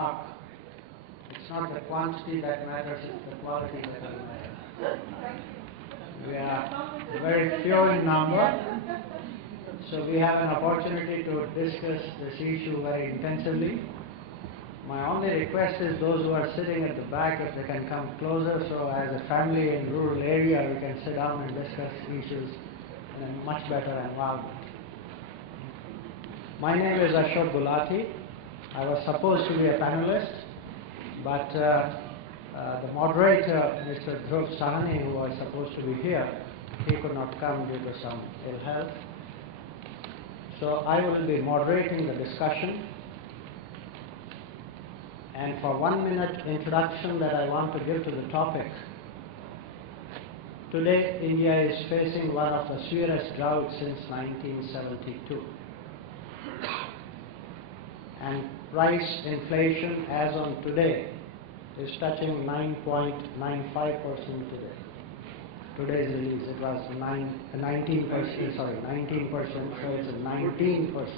remark, it's not the quantity that matters, it's the quality that will matter. We are very few in number, so we have an opportunity to discuss this issue very intensively. My only request is those who are sitting at the back, if they can come closer, so as a family in rural area, we can sit down and discuss issues in a much better environment. My name is Ashok Gulati. I was supposed to be a panelist, but the moderator, Mr. Dhruv, Sawhney, who was supposed to be here, he could not come due to some ill health. So I will be moderating the discussion. And for 1 minute introduction that I want to give to the topic, today India is facing one of the severest droughts since 1972. And price inflation as on today is touching 9.95% today. Today's release, it was 19%, so it's a 19%,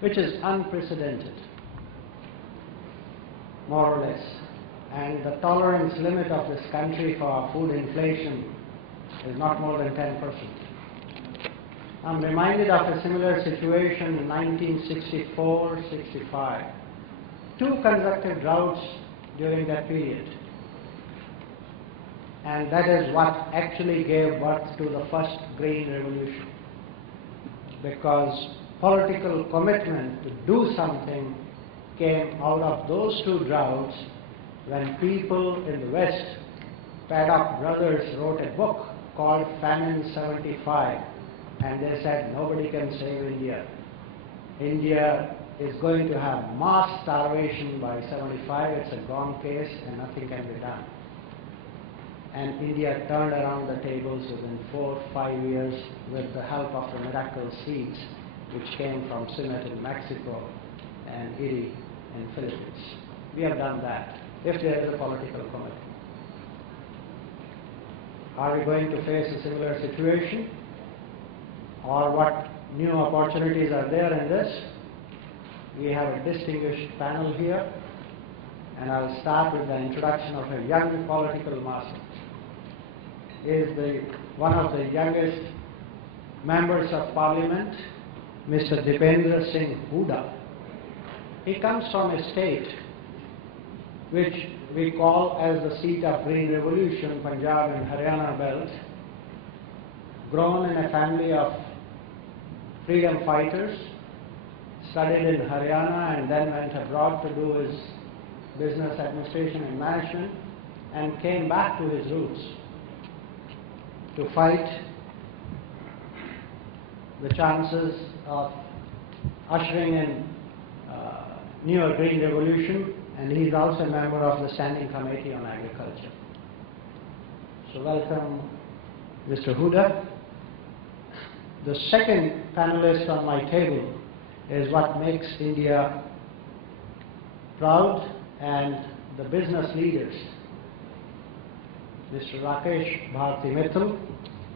which is unprecedented, more or less. And the tolerance limit of this country for food inflation is not more than 10%. I'm reminded of a similar situation in 1964-65. 2 consecutive droughts during that period. And that is what actually gave birth to the first Green Revolution. Because political commitment to do something came out of those 2 droughts when people in the West, Paddock Brothers, wrote a book called Famine 75. And they said, nobody can save India. India is going to have mass starvation by 75. It's a gone case and nothing can be done. And India turned around the tables within 4 or 5 years with the help of the miracle seeds which came from Sumet in Mexico and IFPRI in Philippines. We have done that, if there is a political commitment. Are we going to face a similar situation? Or what new opportunities are there in this? We have a distinguished panel here, and I'll start with the introduction of a young political master. He is one of the youngest members of parliament, Mr. Deepender Singh Hooda. He comes from a state which we call as the seat of Green Revolution, Punjab and Haryana belt, grown in a family of freedom fighters, studied in Haryana and then went abroad to do his business administration and management, and came back to his roots to fight the chances of ushering in newer Green Revolution, and he is also a member of the Standing Committee on Agriculture. So welcome, Mr. Hooda. The second panelist on my table is what makes India proud, and the business leaders. Mr. Rakesh, Bharti, Mittal.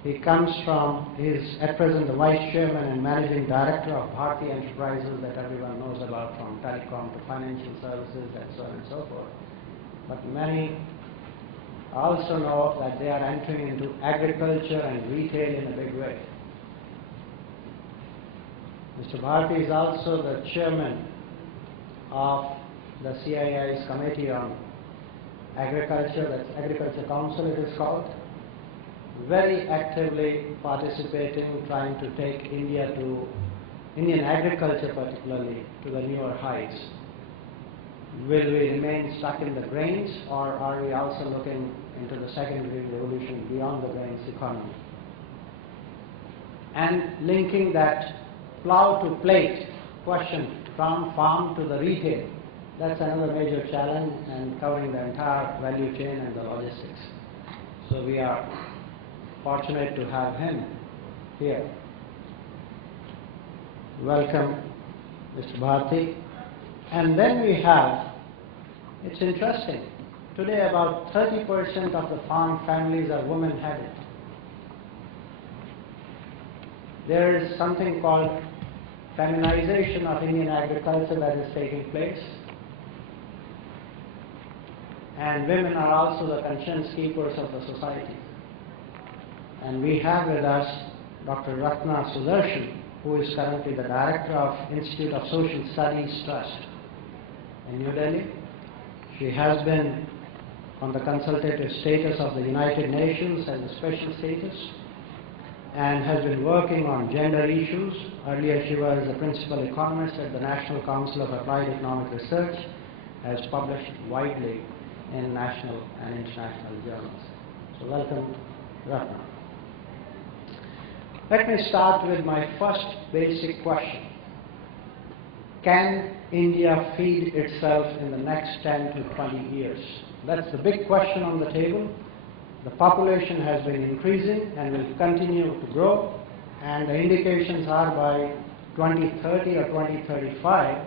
He comes from, he is at present the Vice Chairman and Managing Director of Bharti Enterprises that everyone knows about, from telecom to financial services and so on and so forth. But many also know that they are entering into agriculture and retail in a big way. Mr. Bharti is also the chairman of the CII's Committee on Agriculture, that's Agriculture Council it is called, very actively participating, trying to take Indian agriculture particularly, to the newer heights. Will we remain stuck in the grains, or are we also looking into the second Green Revolution beyond the grains economy? And linking that plow to plate question from farm to the retail, that's another major challenge, and covering the entire value chain and the logistics. So we are fortunate to have him here. Welcome, Mr. Bharti. And then we have, it's interesting, today about 30% of the farm families are women-headed. There is something called feminization of Indian agriculture that is taking place. and women are also the conscience keepers of the society. And we have with us Dr. Ratna Sudarshan, who is currently the Director of Institute of Social Studies Trust in New Delhi. She has been on the consultative status of the United Nations as a special status and has been working on gender issues. Earlier she was the principal economist at the National Council of Applied Economic Research, has published widely in national and international journals. So welcome, Ratna. Let me start with my first basic question. Can India feed itself in the next 10 to 20 years? That's the big question on the table. The population has been increasing and will continue to grow, and the indications are by 2030 or 2035,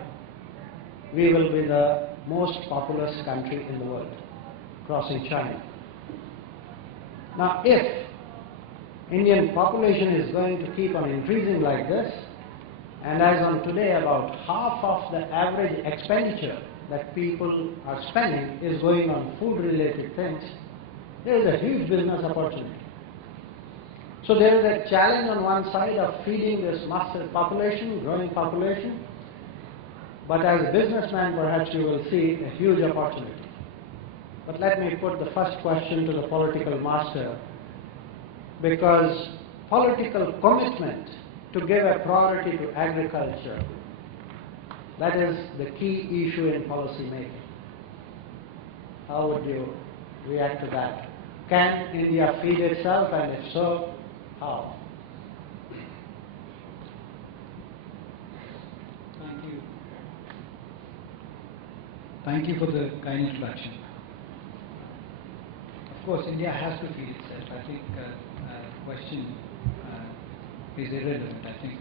we will be the most populous country in the world, crossing China. Now, if Indian population is going to keep on increasing like this, and as on today about half of the average expenditure that people are spending is going on food-related things, there is a huge business opportunity. So there is a challenge on one side of feeding this massive population, growing population, but as a businessman perhaps you will see a huge opportunity. But let me put the first question to the political master, because political commitment to give a priority to agriculture, that is the key issue in policy making. How would you react to that? Can India feed itself, and if so, how? Thank you. Thank you for the kind introduction. Of course, India has to feed itself. I think the question is irrelevant. I think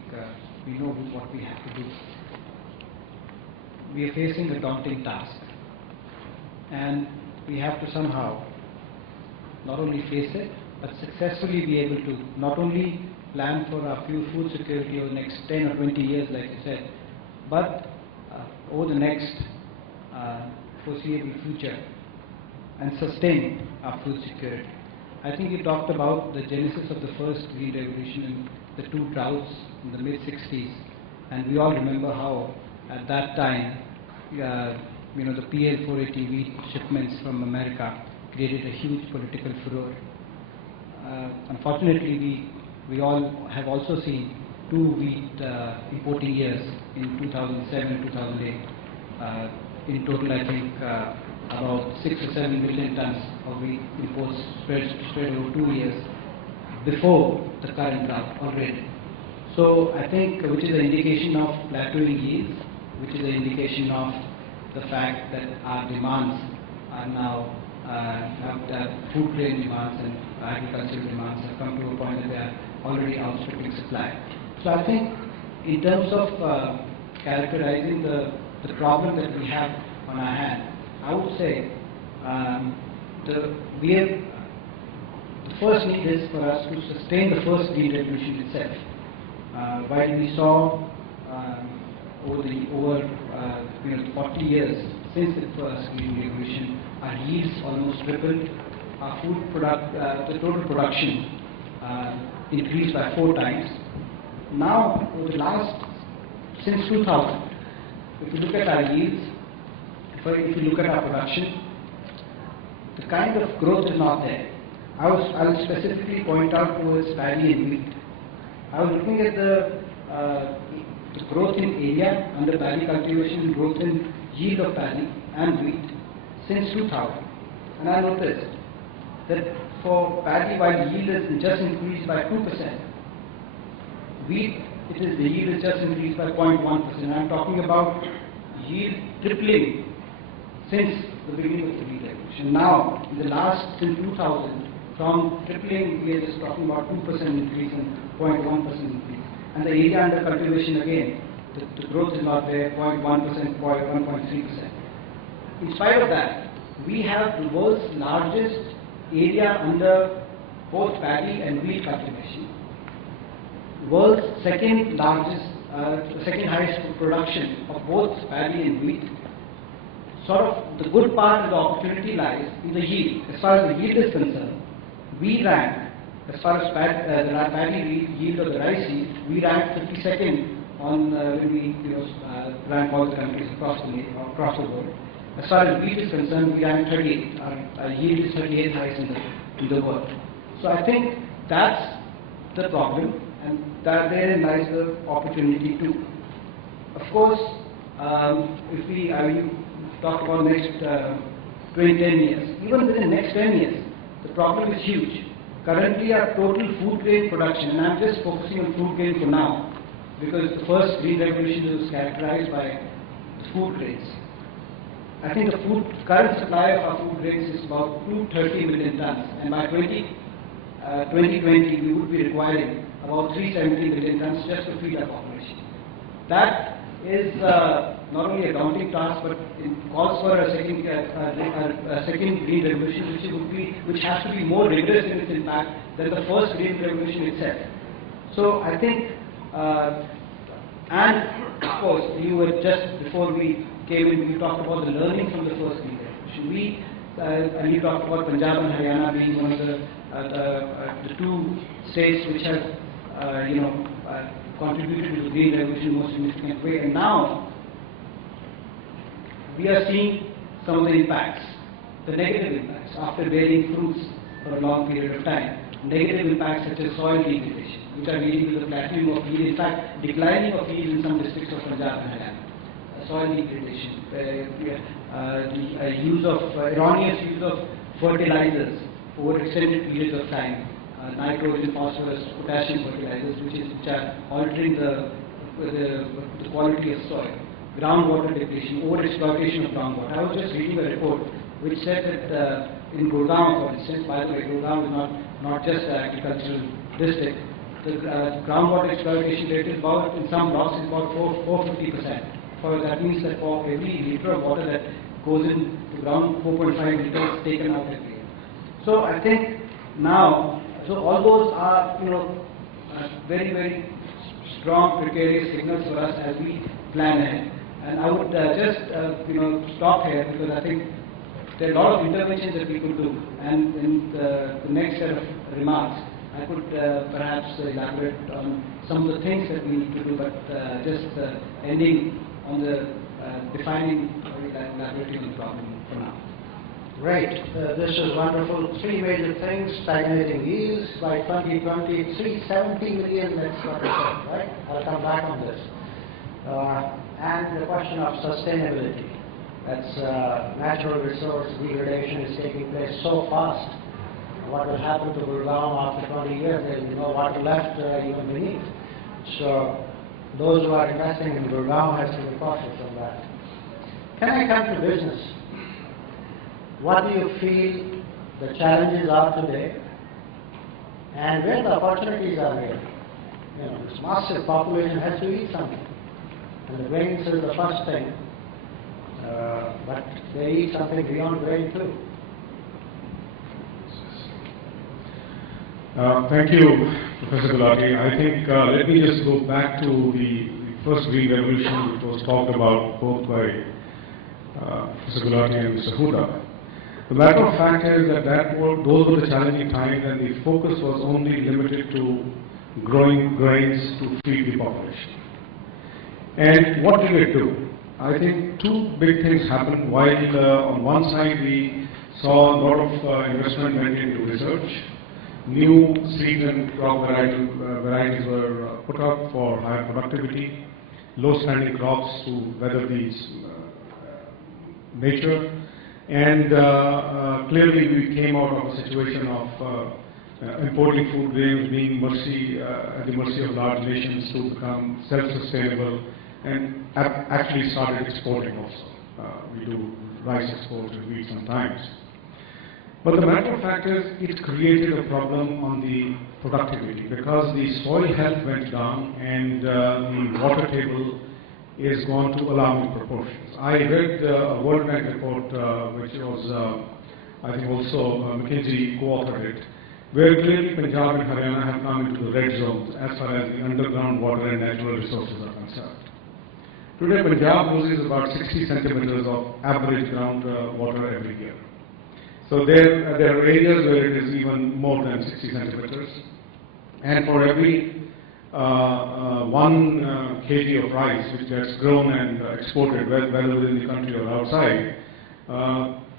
we know what we have to do. We are facing a daunting task, and we have to somehow not only face it, but successfully be able to not only plan for our food security over the next 10 or 20 years, like you said, but over the next foreseeable future, and sustain our food security. I think you talked about the genesis of the first Green Revolution and the two droughts in the mid-60s, and we all remember how at that time, the PL480 wheat shipments from America created a huge political furor. Unfortunately, we all have also seen two wheat importing years in 2007 and 2008. In total, I think about 6 or 7 million tons of wheat imports spread over 2 years before the current drought already. So I think which is an indication of plateauing yields, which is an indication of the fact that our demands are now, food grain demands and agricultural demands have come to a point that they are already outstripping supply. So I think in terms of characterizing the problem that we have on our hand, I would say the first need is for us to sustain the first Green Revolution itself. While we saw over 40 years since the first Green Revolution, our yields almost tripled. Our the total production increased by 4 times. Now, since 2000, if you look at our yields, if you look at our production, the kind of growth is not there. I will specifically point out towards paddy and wheat. I was looking at the growth in area under paddy cultivation, growth in yield of paddy and wheat since 2000, and I noticed that for paddy, while yield has just increased by 2%, wheat, the yield has just increased by 0.1%. I'm talking about yield tripling since the beginning of the Green Revolution. Now, since 2000, from tripling, we are just talking about 2% increase and 0.1% increase. And the area under cultivation again, the growth is not there, 0.1%, 1.3%. In spite of that, we have the world's largest area under both paddy and wheat cultivation, world's second highest production of both paddy and wheat. sort of the good part of the opportunity lies in the yield. As far as the yield is concerned, we rank, as far as the paddy yield or the rice yield, we rank 52nd on when we rank all the countries across the world. As far as wheat is concerned, we rank 38th. Our yield is 38th highest in the world. So I think that's the problem, and therein lies the opportunity too. Of course, if you talk about next 10 years, even within the next 10 years, the problem is huge. Currently, our total food grain production, and I'm just focusing on food grain for now, because the first green revolution was characterized by food grains. I think the current supply of our food grains is about 230 million tons, and by 2020 we would be requiring about 370 million tons just to feed our population. That is not only a daunting task, but it calls for a second green revolution, which has to be more rigorous in its impact than the first green revolution itself. So I think, and of course, you were just before we came in, you talked about the learning from the first green revolution. And you talked about Punjab and Haryana being one of the two states which have, contributed to the green revolution in the most significant way. And now we are seeing some of the impacts, the negative impacts, after bearing fruits for a long period of time. Negative impacts such as soil degradation, which are leading to the plateauing of yield, in fact, declining of yield in some districts of Punjab and Haryana. Soil degradation, the erroneous use of fertilizers over extended periods of time, nitrogen, phosphorus, potassium fertilizers, which are altering the quality of soil. Groundwater depletion, over-exploitation of groundwater. I was just reading a report which said that in Gurgaon, for instance, by the way, Gurgaon is not just an agricultural district, the groundwater exploitation rate is about, in some blocks, is about 450%. That means that for every liter of water that goes into the ground, 4.5 liters is taken out every year. So I think now, so all those are, very, very strong precarious signals for us as we plan ahead. And I would just, stop here, because I think there are a lot of interventions that we could do. And in the next set of remarks, I could perhaps elaborate on some of the things that we need to do, but just ending on the defining elaborating on the problem for now. Great. This is wonderful. Three major things: stagnating yields by 2020, 370 million, that's what I said, right? I'll come back on this. And the question of sustainability. That's natural resource degradation is taking place so fast. What will happen to Gurgaon after 20 years? There will be no water left even beneath. So those who are investing in Gurgaon have to be cautious on that. Can I come to business? What do you feel the challenges are today, and where the opportunities are here? This massive population has to eat something, and the grains is the first thing, but they eat something beyond grain too. Thank you, Professor Gulati. I think let me just go back to the first green revolution, which was talked about both by Professor Gulati and Mr. Hooda. The matter of fact is that those were the challenging times, and the focus was only limited to growing grains to feed the population. And what did it do? I think two big things happened. While on one side we saw a lot of investment went into research, new seed and crop varieties were put up for higher productivity, low-standing crops to weather these nature, and clearly we came out of a situation of importing food grains, being at the mercy of large nations, to become self-sustainable, and actually started exporting also. We do rice exports and wheat sometimes. But the matter of fact is, it created a problem on the productivity, because the soil health went down and the water table is gone to alarming proportions. I read a World Bank report, which was, I think also McKinsey co-authored it, where clearly Punjab and Haryana have come into the red zones as far as the underground water and natural resources are concerned. Today, Punjab loses about 60 centimeters of average groundwater every year. So there are areas where it is even more than 60 centimeters. And for every 1 kg of rice which gets grown and exported, whether within the country or outside,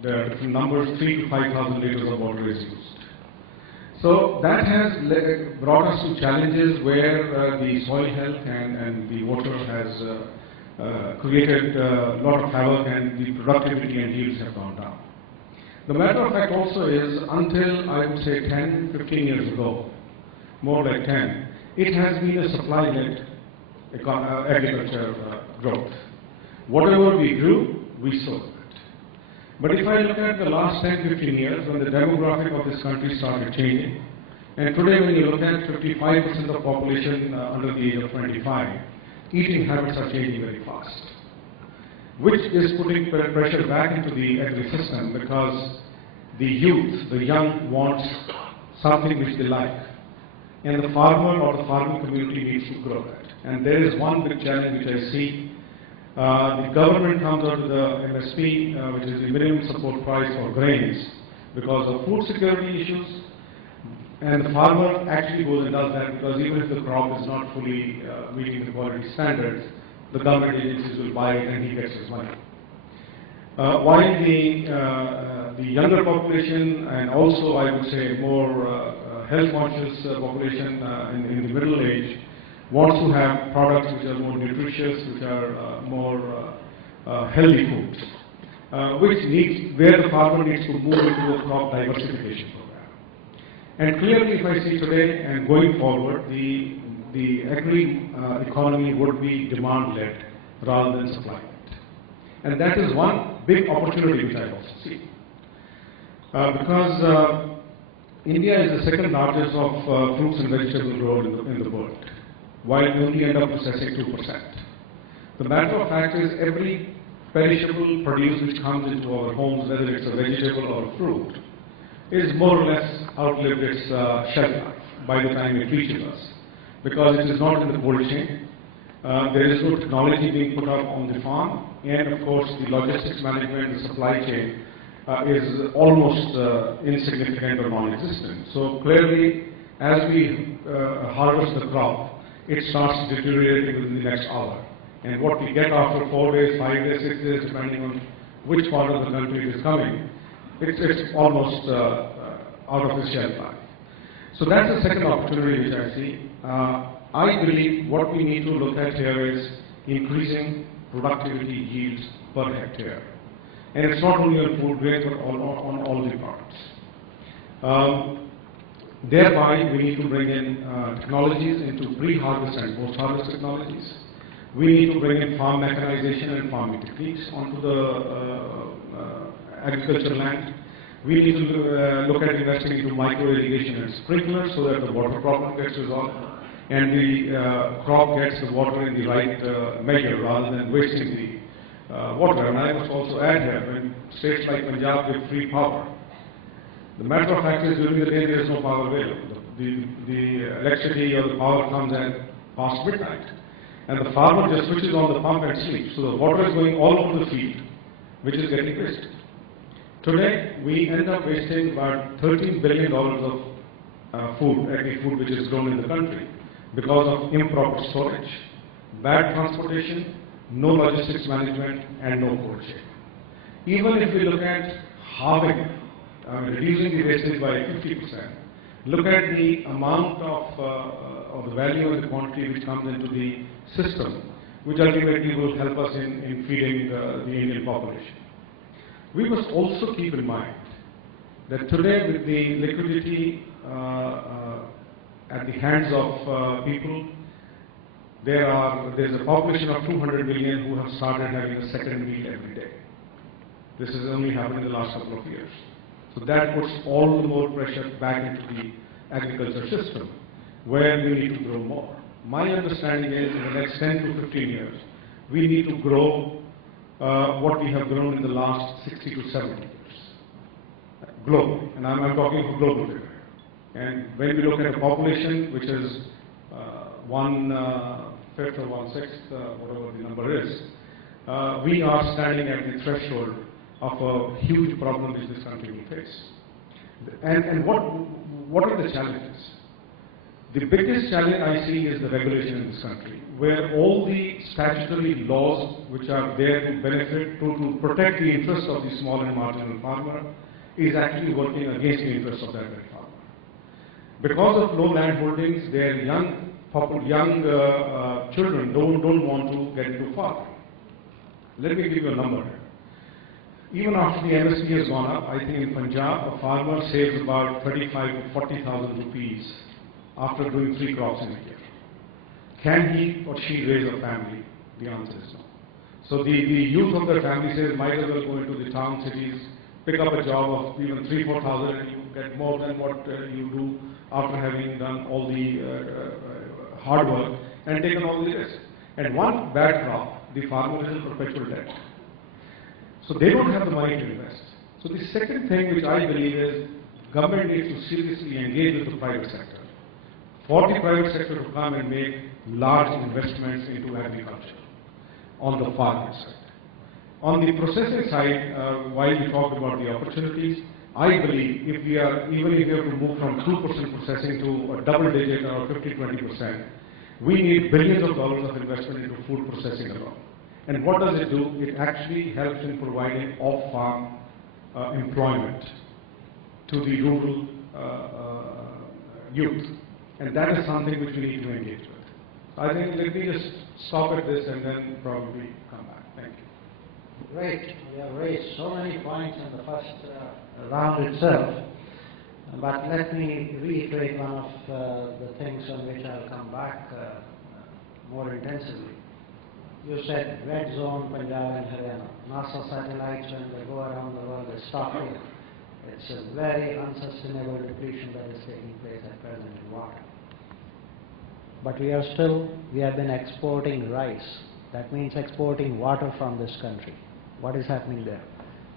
there are different numbers, 3,000 to 5,000 liters of water is used. So that has brought us to challenges where the soil health and the water has created a lot of havoc, and the productivity and yields have gone down. The matter of fact also is, until I would say 10, 15 years ago, more like 10, it has been a supply-led agriculture growth. Whatever we grew, we sold it. But if I look at the last 10, 15 years, when the demographic of this country started changing, and today when you look at 55% of population under the age of 25, eating habits are changing very fast, which is putting pressure back into the agri system, because the youth, the young, wants something which they like. And the farmer or the farming community needs to grow that. And there is one big challenge which I see. The government comes out with the MSP, which is the minimum support price for grains, because of food security issues. And the farmer actually goes and does that, because even if the crop is not fully meeting the quality standards, the government agencies will buy it and he gets his money. While the younger population, and also I would say more health conscious population in the middle age, wants to have products which are more nutritious, which are more healthy foods, where the farmer needs to move into a crop diversification program. And clearly, if I see today and going forward, the agri economy would be demand-led rather than supply-led. And that is one big opportunity which I also see. Because India is the second largest of fruits and vegetable grower in the world, while we only end up processing 2%. The matter of fact is, every perishable produce which comes into our homes, whether it's a vegetable or a fruit, is more or less outlived its shelf life by the time it reaches us, because it is not in the cold chain. There is no technology being put up on the farm, and of course the logistics management, the supply chain is almost insignificant or non-existent. So clearly, as we harvest the crop, it starts deteriorating within the next hour. And what we get after 4 days, 5 days, 6 days, depending on which part of the country it is coming, it's almost out of its shelf life. So that's the second opportunity which I see. I believe what we need to look at here is increasing productivity yields per hectare. And it's not only on food grains, but on all the products. Thereby, we need to bring in technologies into pre-harvest and post-harvest technologies. We need to bring in farm mechanization and farming techniques onto the agricultural land. We need to look at investing into micro-irrigation and sprinklers so that the water problem gets resolved and the crop gets the water in the right measure rather than wasting the water. And I must also add here, when states like Punjab give free power, the matter of fact is, during the day there is no power available. The electricity or the power comes at past midnight, and the farmer just switches on the pump and sleeps. So the water is going all over the field, which is getting wasted. Today, we end up wasting about $13 billion of agri food which is grown in the country because of improper storage, bad transportation, no logistics management, and no cold chain. Even if we look at halving, reducing the wastage by 50%, look at the amount of the value and the quantity which comes into the system, which ultimately will help us in feeding the Indian population. We must also keep in mind that today, with the liquidity at the hands of people, there's a population of 200 million who have started having a second meal every day. This has only happened in the last couple of years. So that puts all the more pressure back into the agriculture system, where we need to grow more. My understanding is, in the next 10 to 15 years, we need to grow what we have grown in the last 60 to 70 years, globally. And I'm talking of global figure. And when we look at a population which is 1 1/5 or 1/6, whatever the number is, we are standing at the threshold of a huge problem which this country will face. And what are the challenges? The biggest challenge I see is the regulation in this country, where all the statutory laws which are there to benefit, to protect the interests of the small and marginal farmer, is actually working against the interests of that very farmer. Because of low land holdings, their young children don't want to get into farming. Let me give you a number. Even after the MSP has gone up, I think in Punjab, a farmer saves about 35,000 to 40,000 rupees after doing 3 crops in a year. Can he or she raise a family? The answer is no. So the youth of the family says, might as well go into the town, cities, pick up a job of even 3,000 to 4,000 and you get more than what you do after having done all the hard work and taken all the risk. And one bad crop, the farmer is in perpetual debt. So they don't have the money to invest. So the second thing which I believe is government needs to seriously engage with the private sector. For the private sector to come and make large investments into agriculture on the farming side. On the processing side, while we talk about the opportunities, I believe if we are, even if we have to move from 2% processing to a double digit or 50-20%, we need billions of dollars of investment into food processing alone. And what does it do? It actually helps in providing off-farm employment to the rural youth. And that is something which we need to engage with. I think let me just stop at this and then probably come back. Thank you. Great. We have raised so many points in the first round itself. But let me reiterate one of the things on which I'll come back more intensively. You said red zone, Punjab and Haryana. NASA satellites, when they go around the world, they stop here. It's a very unsustainable depletion that is taking place at present in water. But we have been exporting rice. That means exporting water from this country. What is happening there?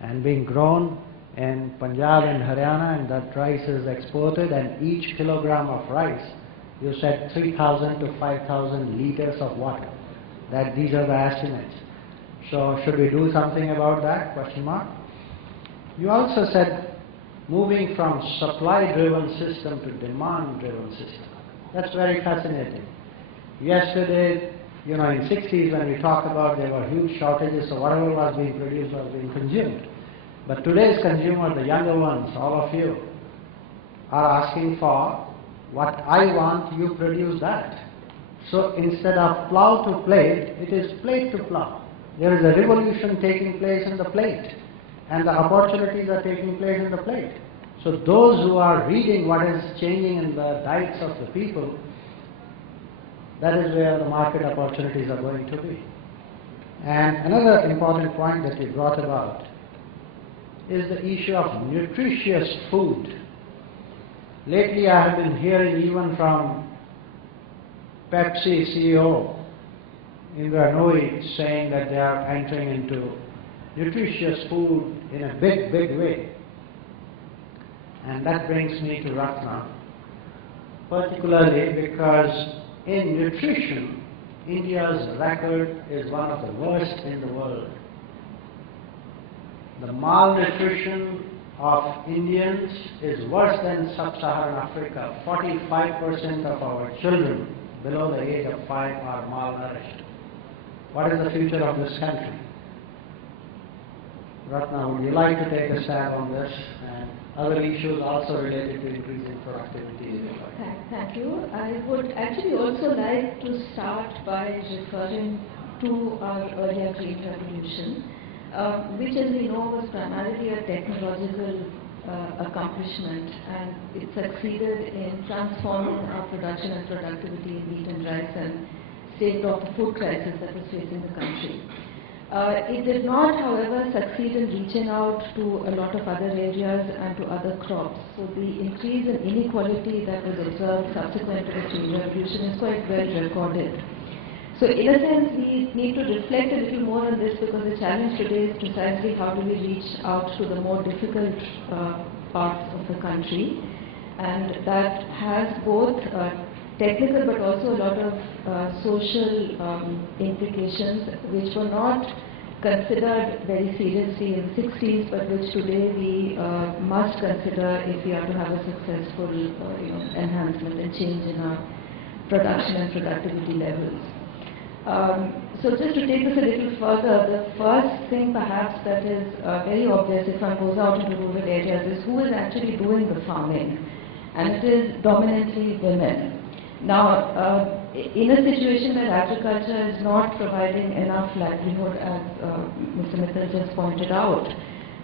And being grown in Punjab and Haryana, and that rice is exported, and each kilogram of rice, you said 3,000 to 5,000 liters of water. That these are the estimates. So should we do something about that? Question mark. You also said moving from supply-driven system to demand-driven system. That's very fascinating. Yesterday, in 60s when we talked about there were huge shortages, so whatever was being produced was being consumed. But today's consumer, the younger ones, all of you, are asking for what I want, you produce that. So instead of plow to plate, it is plate to plow. There is a revolution taking place in the plate, and the opportunities are taking place in the plate. So those who are reading what is changing in the diets of the people, that is where the market opportunities are going to be. And another important point that you brought about is the issue of nutritious food. Lately I have been hearing even from Pepsi CEO Indra Nooyi saying that they are entering into nutritious food in a big, big way. And that brings me to Ratna, particularly because in nutrition, India's record is one of the worst in the world. The malnutrition of Indians is worse than sub-Saharan Africa. 45% of our children below the age of 5 are malnourished. What is the future of this country? Ratna, would you like to take a stab on this and other issues also related to increasing productivity? Thank you. I would actually also like to start by referring to our earlier Green Revolution, which, as we know, was primarily a technological accomplishment, and it succeeded in transforming our production and productivity in wheat and rice and staved off the food crisis that was facing the country. It did not, however, succeed in reaching out to a lot of other areas and to other crops. So the increase in inequality that was observed subsequent to the Green Revolution is quite well recorded. So in a sense, we need to reflect a little more on this, because the challenge today is precisely how do we reach out to the more difficult parts of the country. And that has both technical but also a lot of social implications which were not considered very seriously in the 60s, but which today we must consider if we are to have a successful enhancement and change in our production and productivity levels. So just to take this a little further, the first thing perhaps that is very obvious if one goes out into rural areas is who is actually doing the farming, and it is dominantly women. Now, in a situation where agriculture is not providing enough livelihood, as Mr. Mittal just pointed out,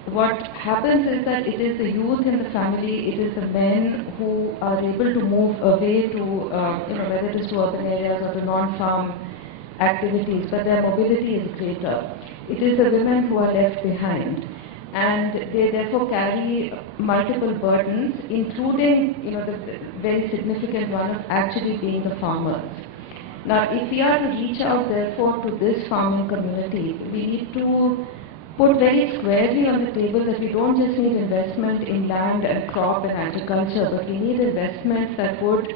what happens is that it is the youth in the family, it is the men who are able to move away to, whether it is to urban areas or to non-farm activities, but their mobility is greater. It is the women who are left behind, and they therefore carry multiple burdens, including the very significant one of actually being the farmers. Now, if we are to reach out therefore to this farming community, we need to put very squarely on the table that we don't just need investment in land and crop and agriculture, but we need investments that would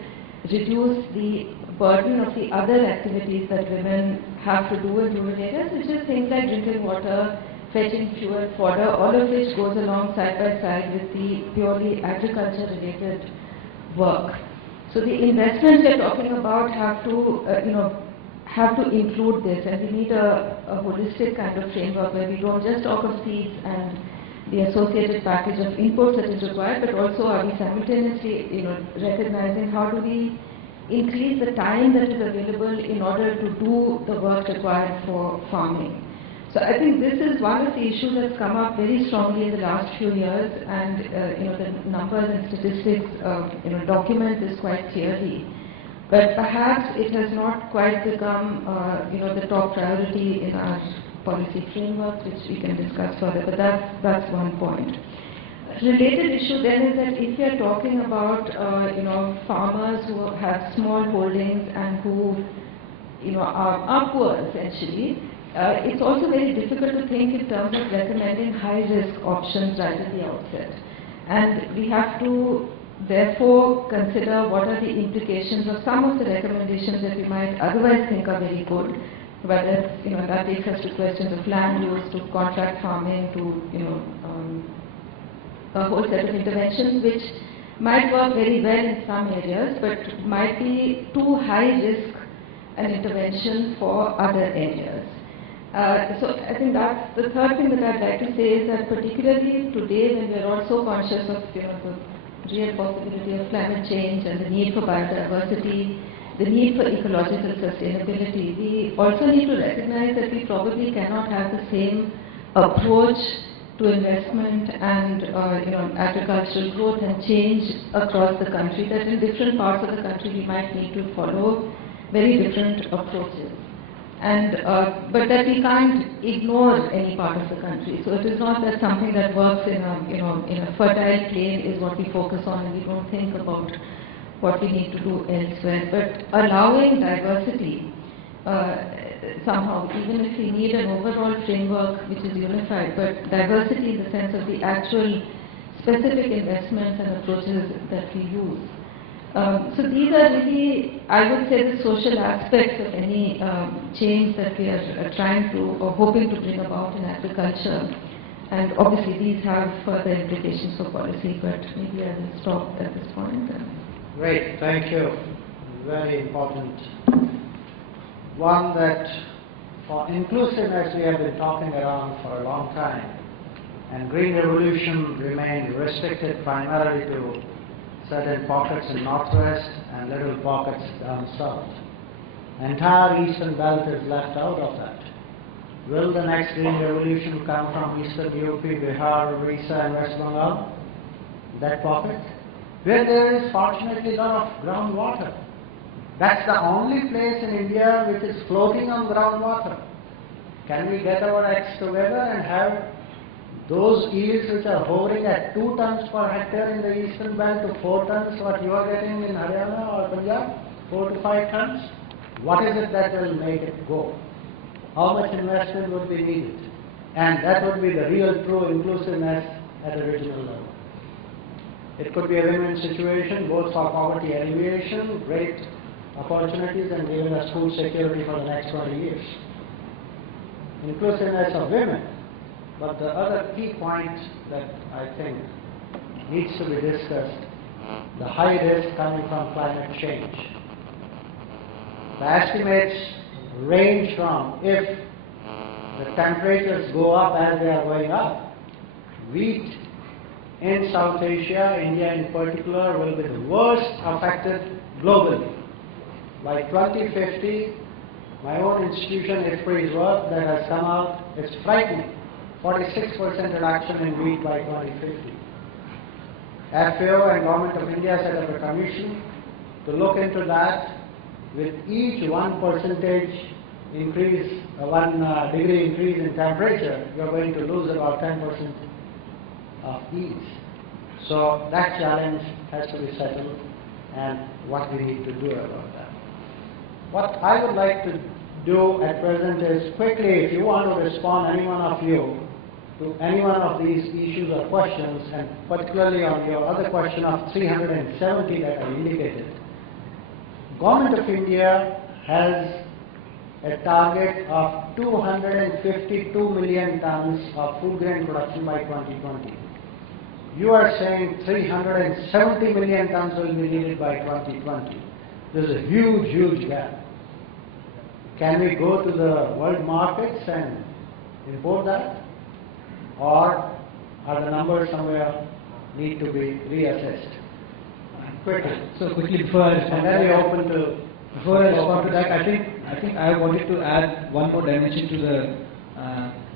reduce the burden of the other activities that women have to do in rural areas, which is things like drinking water, fetching fuel, fodder, all of which goes along side by side with the purely agriculture-related work. So the investments we're talking about have to include this, and we need a holistic kind of framework where we don't just talk of seeds and the associated package of inputs that is required, but also are we simultaneously recognizing how do we increase the time that is available in order to do the work required for farming. So I think this is one of the issues that's come up very strongly in the last few years, and the numbers and statistics document this quite clearly. But perhaps it has not quite become the top priority in our policy framework, which we can discuss further. But that's one point. Related issue then is that if we are talking about farmers who have small holdings and who are poor essentially, it's also very difficult to think in terms of recommending high-risk options right at the outset. And we have to therefore consider what are the implications of some of the recommendations that we might otherwise think are very good, whether that takes us to questions of land use, to contract farming, to a whole set of interventions which might work very well in some areas, but might be too high risk an intervention for other areas. So I think that's the third thing that I'd like to say is that particularly today when we're also conscious of the real possibility of climate change and the need for biodiversity, the need for ecological sustainability, we also need to recognize that we probably cannot have the same approach to investment and agricultural growth and change across the country, that in different parts of the country we might need to follow very different approaches. And but that we can't ignore any part of the country. So it is not that something that works in a fertile plain is what we focus on, and we don't think about what we need to do elsewhere. But allowing diversity somehow, even if we need an overall framework which is unified, but diversity in the sense of the actual specific investments and approaches that we use. So these are really, I would say, the social aspects of any change that we are trying to or hoping to bring about in agriculture. And obviously these have further implications for policy, but maybe I will stop at this point. Great, thank you. Very important. One that for inclusiveness we have been talking around for a long time, and Green Revolution remained restricted primarily to certain pockets in northwest and little pockets down south. Entire eastern belt is left out of that. Will the next Green Revolution come from eastern UP, Bihar, Orissa and West Bengal? That pocket? Where there is fortunately a lot of groundwater. That's the only place in India which is floating on groundwater. Can we get our acts together and have those yields which are hovering at 2 tons per hectare in the eastern belt to 4 tons, what you are getting in Haryana or Punjab, 4 to 5 tons? What is it that will make it go? How much investment would be needed? And that would be the real true inclusiveness at a regional level. It could be a win-win situation, both for poverty alleviation, great opportunities and giving us food security for the next 20 years. Inclusiveness of women. But the other key point that I think needs to be discussed, the high risk coming from climate change. The estimates range from, if the temperatures go up as they are going up, wheat in South Asia, India in particular, will be the worst affected globally. By 2050, my own institution, IFPRI's work that has come out, is frightening. 46% reduction in wheat by 2050. FAO and Government of India set up a commission to look into that. With each 1% increase, 1 degree increase in temperature, you are going to lose about 10% of yields. So that challenge has to be settled, and what we need to do about that. What I would like to do at present is quickly, if you want to respond, any one of you, to any one of these issues or questions, and particularly on your other question of 370 that I indicated. Government of India has a target of 252 million tons of food grain production by 2020. You are saying 370 million tons will be needed by 2020. There's a huge, huge gap. Can we go to the world markets and import that? Or are the numbers somewhere need to be reassessed? Quickly. So quickly before I respond, before I respond to that, I think I wanted to add one more dimension to the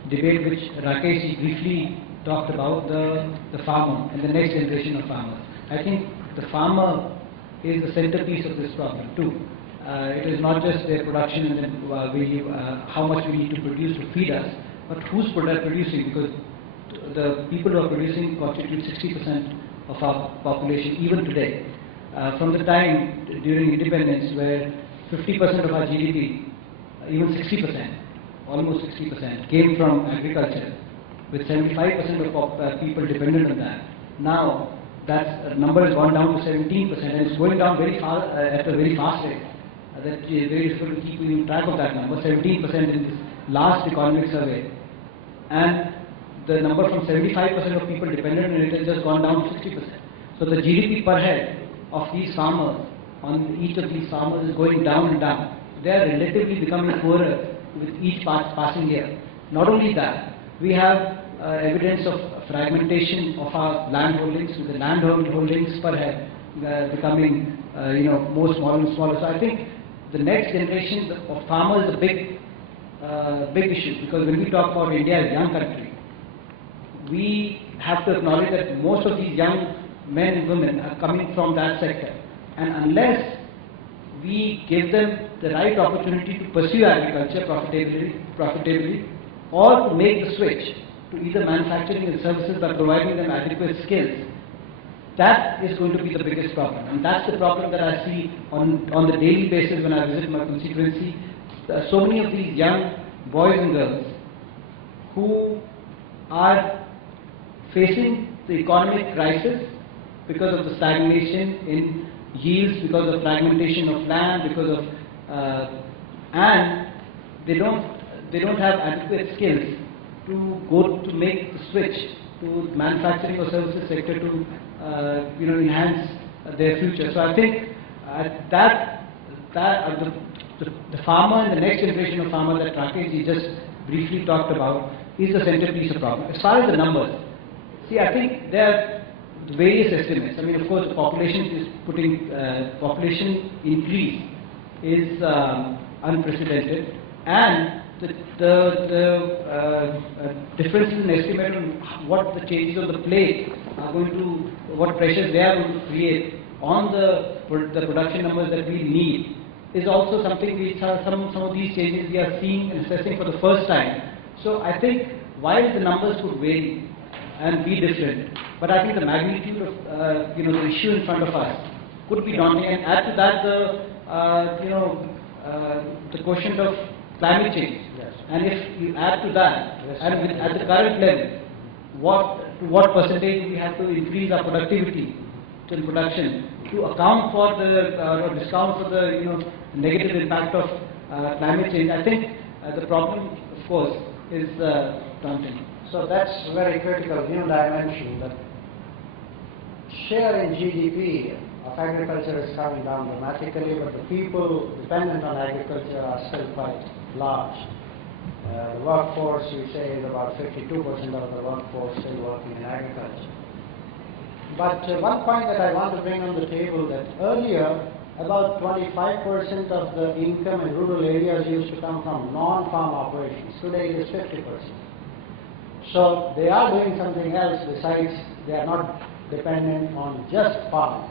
debate which Rakesh briefly talked about, the farmer and the next generation of farmers. I think the farmer is the centerpiece of this problem too. It is not just their production and then how much we need to produce to feed us, but who's producing, because the people who are producing constitute 60% of our population even today. From the time during independence where 50% of our GDP, even 60%, almost 60%, came from agriculture, with 75% of people dependent on that. Now that number has gone down to 17%, and it's going down very fast, at a very fast rate. That is very difficult to keep even track of that number, 17% in this last economic survey. And the number from 75% of people dependent on it has just gone down to 60%. So the GDP per head of these farmers, on each of these farmers, is going down and down. They are relatively becoming poorer with each passing year. Not only that, we have evidence of fragmentation of our land holdings, with the land holdings per head becoming more smaller and smaller. So I think the next generation of farmers is a big issue, because when we talk about India as a young country, we have to acknowledge that most of these young men and women are coming from that sector, and unless we give them the right opportunity to pursue agriculture profitably, or to make the switch to either manufacturing and services by providing them adequate skills, that is going to be the biggest problem. And that's the problem that I see on the daily basis when I visit my constituency. So many of these young boys and girls who are facing the economic crisis because of the stagnation in yields, because of fragmentation of land, because of and they don't have adequate skills to go to make the switch to manufacturing or services sector to enhance their future. So I think the farmer and the next generation of farmer that Rakesh just briefly talked about is the centerpiece of problem. As far as the numbers, see, I think there are various estimates. I mean, of course, the population population increase is unprecedented, and the differences in estimate on what the changes on the plate are going to, what pressures they are going to create on the production numbers that we need, is also something which some of these changes we are seeing and assessing for the first time. So I think while the numbers could vary and be different, but I think the magnitude of the issue in front of us could be daunting. And add to that the quotient of climate change. Yes. And if you add to that, and at the current level, what percentage we have to increase our productivity in production to account for the or discount for the negative impact of climate change, I think the problem, of course, is daunting. So that's very critical new dimension. The share in GDP of agriculture is coming down dramatically, but the people dependent on agriculture are still quite large. The workforce, we say, is about 52% of the workforce still working in agriculture. But one point that I want to bring on the table, that earlier about 25% of the income in rural areas used to come from non-farm operations. Today it is 50%. So they are doing something else besides they are not dependent on just farming.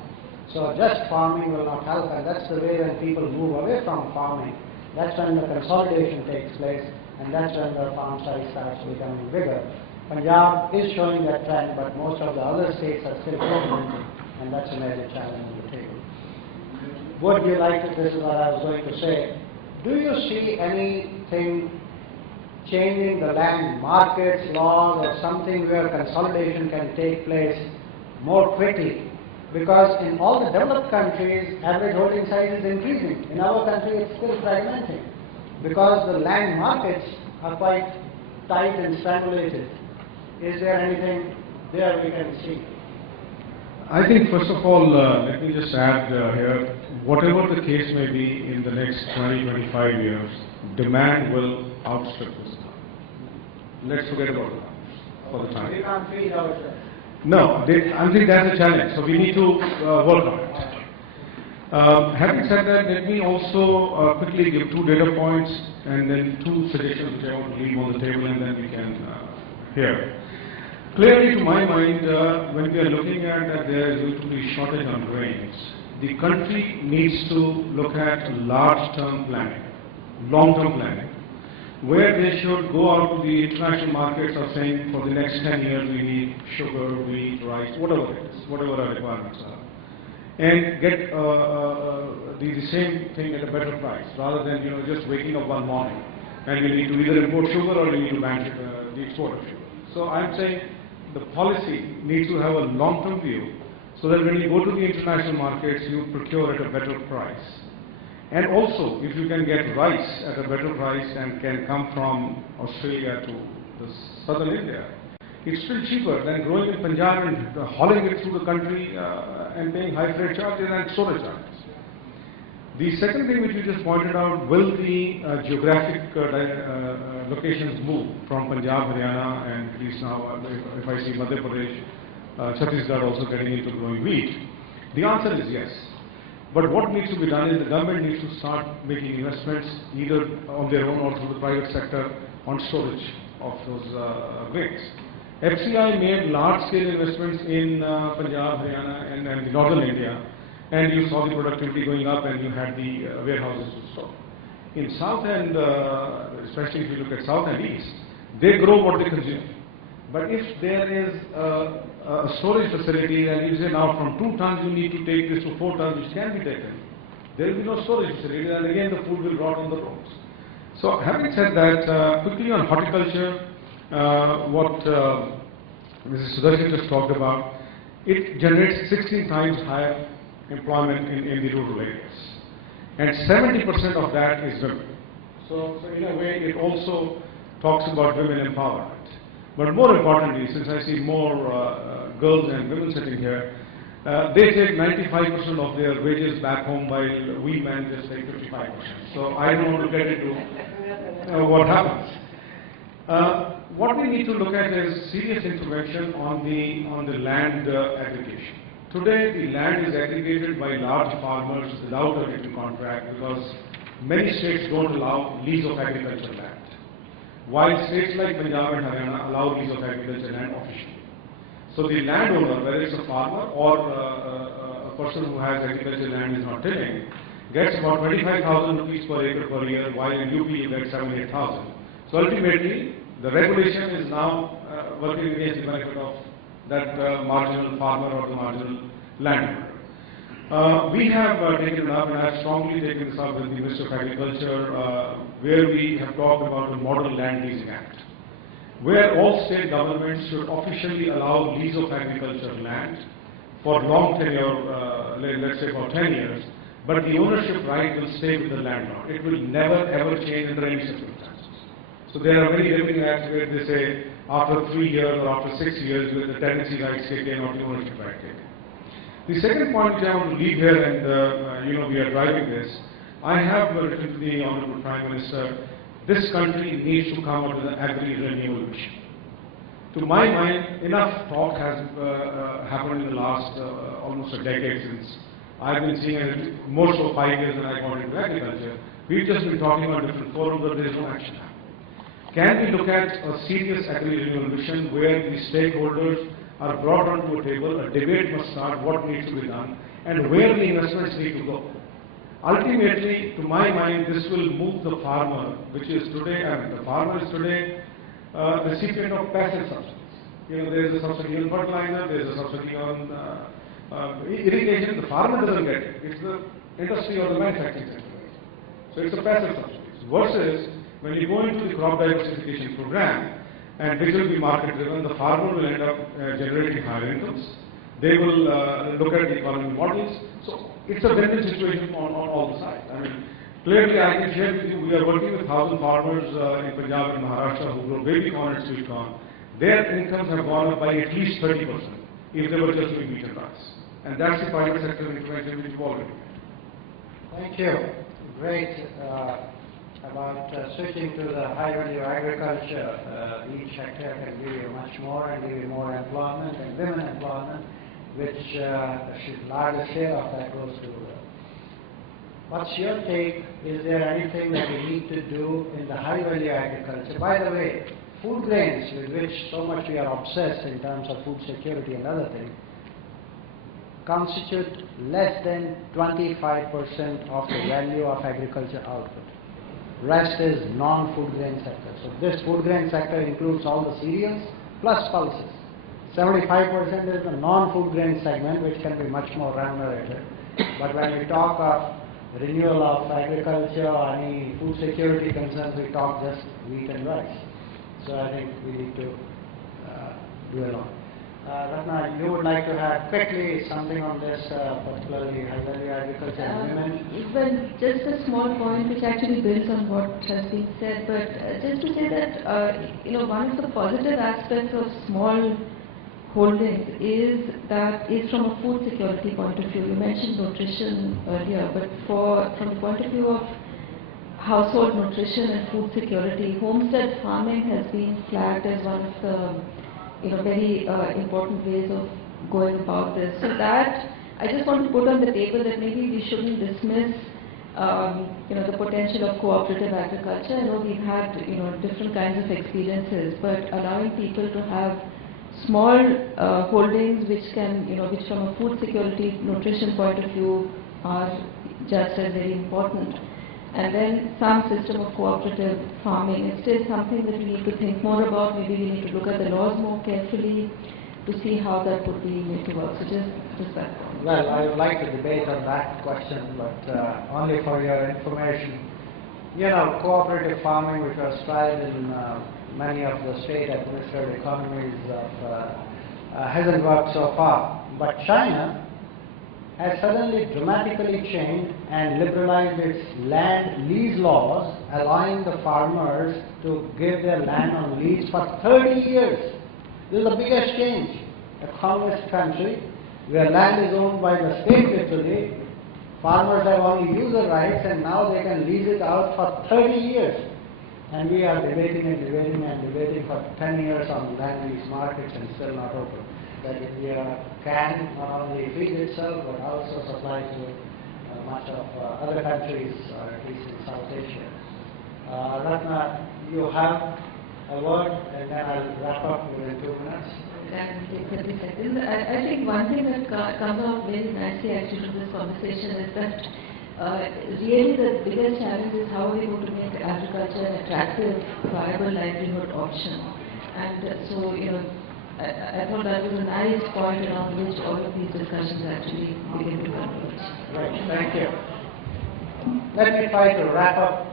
So just farming will not help, and that's the way when people move away from farming, that's when the consolidation takes place, and that's when the farm size starts becoming bigger. Punjab is showing that trend, but most of the other states are still fragmented, and that's a major challenge on the table. Would you like to, this is what I was going to say, do you see anything changing the land markets laws or something where consolidation can take place more quickly? Because in all the developed countries, average holding size is increasing. In our country, it's still fragmenting because the land markets are quite tight and strangulated. Is there anything there we can see? I think first of all, let me just add here, whatever the case may be in the next 20-25 years, demand will outstrip the supply. Let's forget about it for the time. We can't feed ourselves. No, I think that's a challenge, so we need to work on it. Having said that, let me also quickly give 2 data points and then 2 suggestions which I want to leave on the table, and then we can hear. Clearly, to my mind, when we are looking at that there is going to be shortage on grains, the country needs to look at large-term planning, long-term planning, where they should go out to the international markets of saying for the next 10 years we need sugar, wheat, rice, whatever it is, whatever our requirements are, and get the same thing at a better price, rather than just waking up one morning and we need to either import sugar or we need to ban the export of sugar. So I'm saying the policy needs to have a long-term view so that when you go to the international markets you procure at a better price. And also, if you can get rice at a better price and can come from Australia to the southern India, it's still cheaper than growing in Punjab and hauling it through the country and paying high freight charges and storage charges. The second thing which you just pointed out, will the geographic locations move from Punjab, Haryana, and at least now if I see Madhya Pradesh, Chhattisgarh also getting into growing wheat? The answer is yes. But what needs to be done is the government needs to start making investments either on their own or through the private sector on storage of those grains. FCI made large-scale investments in Punjab, Haryana and northern India, and you saw the productivity going up and you had the warehouses to store. In south and especially if you look at south and east, they grow what they consume. But if there is a storage facility and you say now from 2 tons you need to take this to 4 tons, which can be taken, there will be no storage facility, and again the food will rot on the roads. So having said that, quickly on horticulture, what Mrs. Sudarshan just talked about, it generates 16 times higher employment in the rural areas, and 70% of that is women. So in a way it also talks about women empowerment. But more importantly, since I see more girls and women sitting here, they take 95% of their wages back home while we men just take 55%. So I don't want to get into what happens. What we need to look at is serious intervention on the land aggregation. Today the land is aggregated by large farmers without a written contract because many states don't allow lease of agricultural land, while states like Punjab and Haryana allow lease of agricultural land officially. So the landowner, whether it's a farmer or a person who has agricultural land is not tilling, gets about 25,000 rupees per acre per year, while in UP you get 7,000-8,000. So ultimately, the regulation is now working against the benefit of that marginal farmer or the marginal landowner. We have taken it up, and I have strongly taken this up with the Minister of Agriculture, where we have talked about the Model Land Leasing Act, where all state governments should officially allow lease of agricultural land for long tenure, let's say for 10 years, but the ownership right will stay with the landlord. It will never ever change under any circumstances. So there are many living acts where they say after 3 years or after 6 years the tenancy rights kick in or the ownership right kick in. The second point which I want to leave here, and we are driving this, I have written to the Honorable Prime Minister, this country needs to come up with an agri-renewal mission. To my mind, enough talk has happened in the last almost a decade since I've been seeing it, more so 5 years when I got into agriculture. We've just been talking on different forums, but there is no action happening. Can we look at a serious agri-renewal mission where the stakeholders are brought onto a table, a debate must start, what needs to be done, and where the investments need to go. Ultimately, to my mind, this will move the farmer, which is today, the farmer is today recipient of passive subsidies. There is a subsidy on fertilizer, there is a subsidy on irrigation. The farmer doesn't get it. It's the industry or the manufacturing sector. So it's a passive subsidy. Versus when you go into the crop diversification program, and which will be market driven, the farmer will end up generating higher incomes. They will look at the economic models. So it's a win-win situation on all the sides. I mean, clearly I can share with you, we are working with 1,000 farmers in Punjab and Maharashtra who grow baby corn and sweet corn. Their incomes have gone up by at least 30% if they were just doing wheat and rice. And that's the private sector intervention which we've already made. Thank you. Great. About switching to the high-value agriculture, each hectare can give you much more and give you more employment and women employment, which larger share of that goes to rural. What's your take? Is there anything that we need to do in the high-value agriculture? By the way, food grains, with which so much we are obsessed in terms of food security and other things, constitute less than 25% of the value of agriculture output. Rest is non-food grain sector. So this food grain sector includes all the cereals plus pulses. 75% is the non-food grain segment, which can be much more remunerated. But when we talk of renewal of agriculture or any food security concerns, we talk just wheat and rice. So I think we need to do a lot. Ratna, you would like to have quickly something on this, particularly high-value agriculture and women? Well, just a small point which actually builds on what has been said, but just to say that, one of the positive aspects of small holdings is from a food security point of view. You mentioned nutrition earlier, but from the point of view of household nutrition and food security, homestead farming has been flagged as one of the very important ways of going about this. So that, I just want to put on the table that maybe we shouldn't dismiss, the potential of cooperative agriculture. I know we've had, different kinds of experiences, but allowing people to have small holdings which can, which from a food security, nutrition point of view are just as very important. And then some system of cooperative farming. It's still something that we need to think more about. Maybe we need to look at the laws more carefully to see how that would be made to work. So just that. Well, I would like to debate on that question, but only for your information. Cooperative farming, which was tried in many of the state-administered economies, hasn't worked so far. But China has suddenly dramatically changed and liberalized its land lease laws, allowing the farmers to give their land on lease for 30 years. This is the biggest change. A communist country where land is owned by the state literally, farmers have only user rights and now they can lease it out for 30 years. And we are debating for 10 years on land lease markets and still not open. That India can not only feed itself but also supply to much of other countries, or at least in South Asia. Ratna, you have a word and then I'll wrap up within 2 minutes. Can take 30 seconds. I think one thing that comes out very nicely actually from this conversation is that really the biggest challenge is how are we going to make agriculture an attractive, viable livelihood option. And so, I thought that was a nice point around which all of these discussions actually begin to converge. Right, thank you. Let me try to wrap up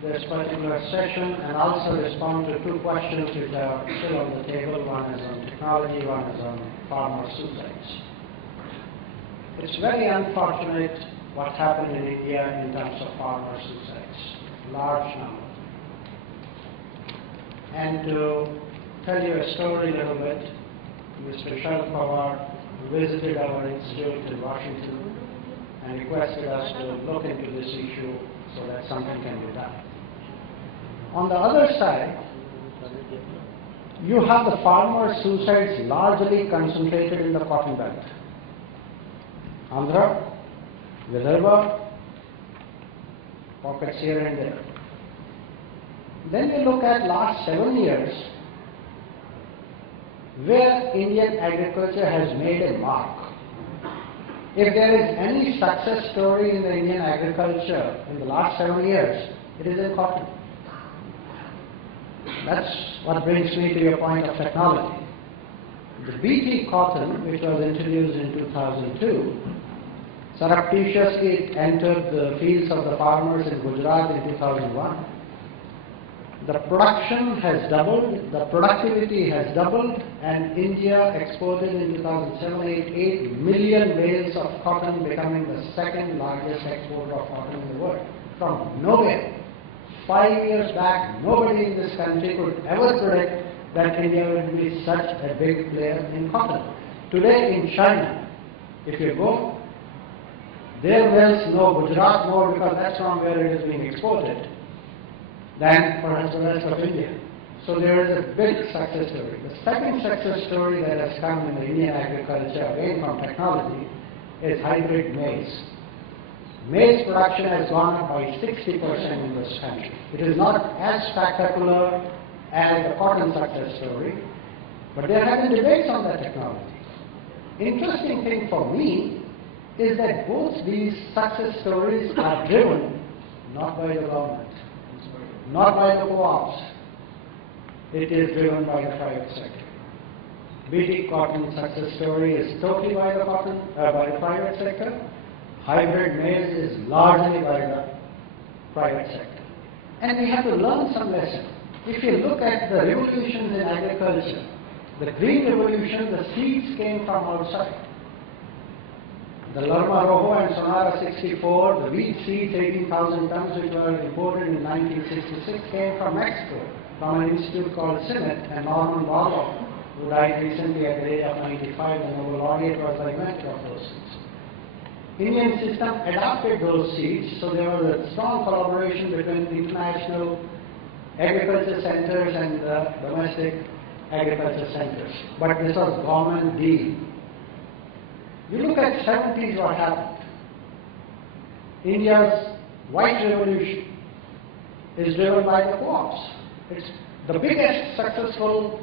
this particular session and also respond to 2 questions which are still on the table. One is on technology, one is on farmer suicides. It's very unfortunate what happened in India in terms of farmer suicides, large number. And to tell you a story a little bit, Mr. Sharad Pawar visited our institute in Washington and requested us to look into this issue so that something can be done. On the other side, you have the farmer suicides largely concentrated in the cotton belt. Andhra, Vidarbha, pockets here and there. Then you look at last 7 years, where Indian agriculture has made a mark. If there is any success story in the Indian agriculture in the last 7 years, it is in cotton. That's what brings me to your point of technology. The BT cotton, which was introduced in 2002, surreptitiously it entered the fields of the farmers in Gujarat in 2001. The production has doubled, the productivity has doubled, and India exported in 2007 8 million bales of cotton, becoming the second largest exporter of cotton in the world, from nowhere. 5 years back, nobody in this country could ever predict that India would be such a big player in cotton. Today in China, if you go, their mills know Gujarat more because that's from where it is being exported than perhaps the rest of India. So there is a big success story. The second success story that has come in the Indian agriculture, again from technology, is hybrid maize. Maize production has gone up by 60% in this country. It is not as spectacular as the cotton success story, but there have been debates on that technology. Interesting thing for me is that both these success stories are driven not by the government, not by the co-ops. It is driven by the private sector. BT cotton success story is totally by the private sector. Hybrid maize is largely by the private sector. And we have to learn some lesson. If you look at the revolutions in agriculture, the green revolution, the seeds came from outside. The Lerma Rojo and Sonara 64, the wheat seeds, 18,000 tons, which were imported in 1966, came from Mexico, from an institute called CIMMET, and Norman Borlaug, who died recently at the age of 95, the Nobel laureate, was the inventor of those seeds. Indian system adopted those seeds, so there was a strong collaboration between the international agriculture centers and the domestic agriculture centers. But this was government deal. You look at 70s, what happened. India's white revolution is driven by the co-ops. It's the biggest successful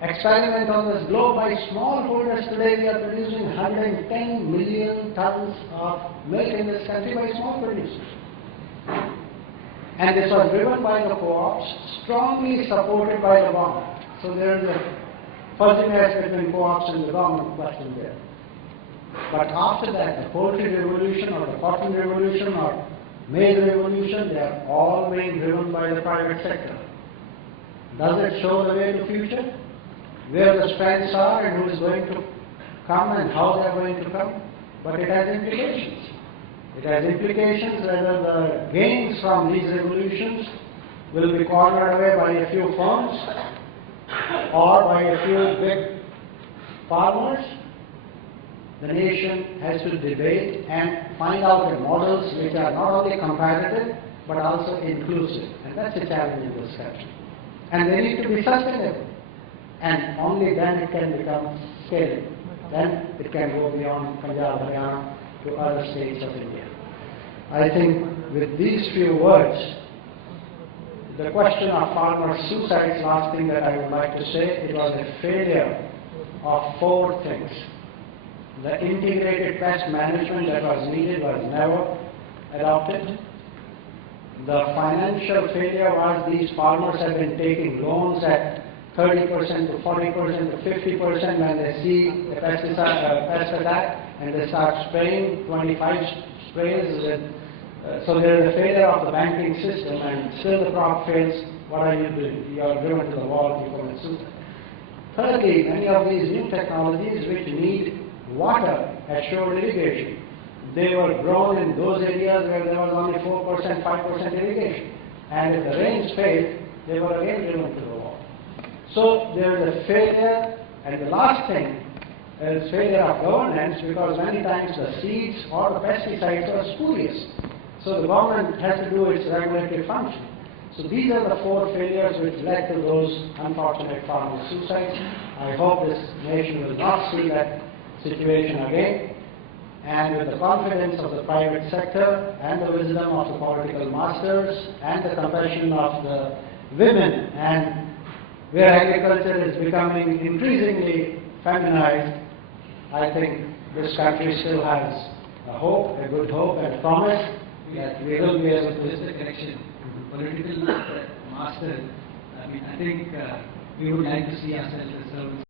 experiment on this globe by smallholders. Today we are producing 110 million tons of milk in this country by small producers. And this was driven by the co-ops, strongly supported by the government. So there is a fuzziness between co-ops and the government question there. But after that, the poultry revolution or the cotton revolution or maize revolution, they are all being driven by the private sector. Does it show the way to future? Where the strengths are and who is going to come and how they are going to come? But it has implications. It has implications whether the gains from these revolutions will be cornered away by a few firms or by a few big farmers. The nation has to debate and find out the models which are not only competitive but also inclusive. And that's a challenge in this country. And they need to be sustainable. And only then it can become scalable. Then it can go beyond Punjab, Haryana to other states of India. I think with these few words, the question of farmer suicides, last thing that I would like to say, it was a failure of 4 things. The integrated pest management that was needed was never adopted. The financial failure was these farmers have been taking loans at 30% to 40% to 50% when they see a pest attack and they start spraying 25 sprays. So there is a failure of the banking system and still the crop fails. What are you doing? You are driven to the wall, you commit suicide. Thirdly, many of these new technologies which need water assured irrigation. They were grown in those areas where there was only 4%, 5% irrigation. And if the rains failed, they were again driven to the wall. So there is a failure, and the last thing is failure of governance, because many times the seeds or the pesticides are spurious. So the government has to do its regulatory function. So these are the 4 failures which led to those unfortunate farmer suicides. I hope this nation will not see that situation again. And with the confidence of the private sector and the wisdom of the political masters and the compassion of the women, and where agriculture is becoming increasingly feminized, I think this country still has a hope, a good hope and promise that we will be able to. Just a correction. Political master, I mean, I think we would like to see ourselves as servants.